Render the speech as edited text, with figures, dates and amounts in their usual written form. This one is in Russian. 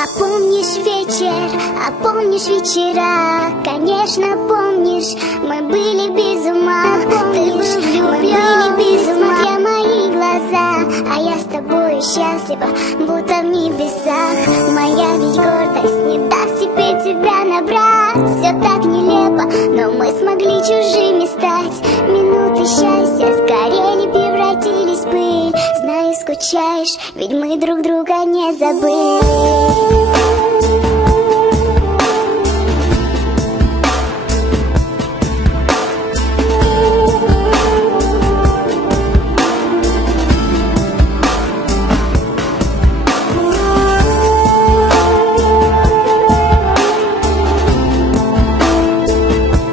А помнишь вечер, а помнишь вечера? Конечно, помнишь, мы были без ума. Ты был влюблен, без ума, смотря мои глаза. А я с тобой счастлива, будто в небесах. Моя ведь гордость не даст теперь тебя набрать. Все так нелепо, но мы смогли чужими стать. Минуты счастья сгорели, превратились в пыль. Знаю, скучаешь, ведь мы друг друга не забыли.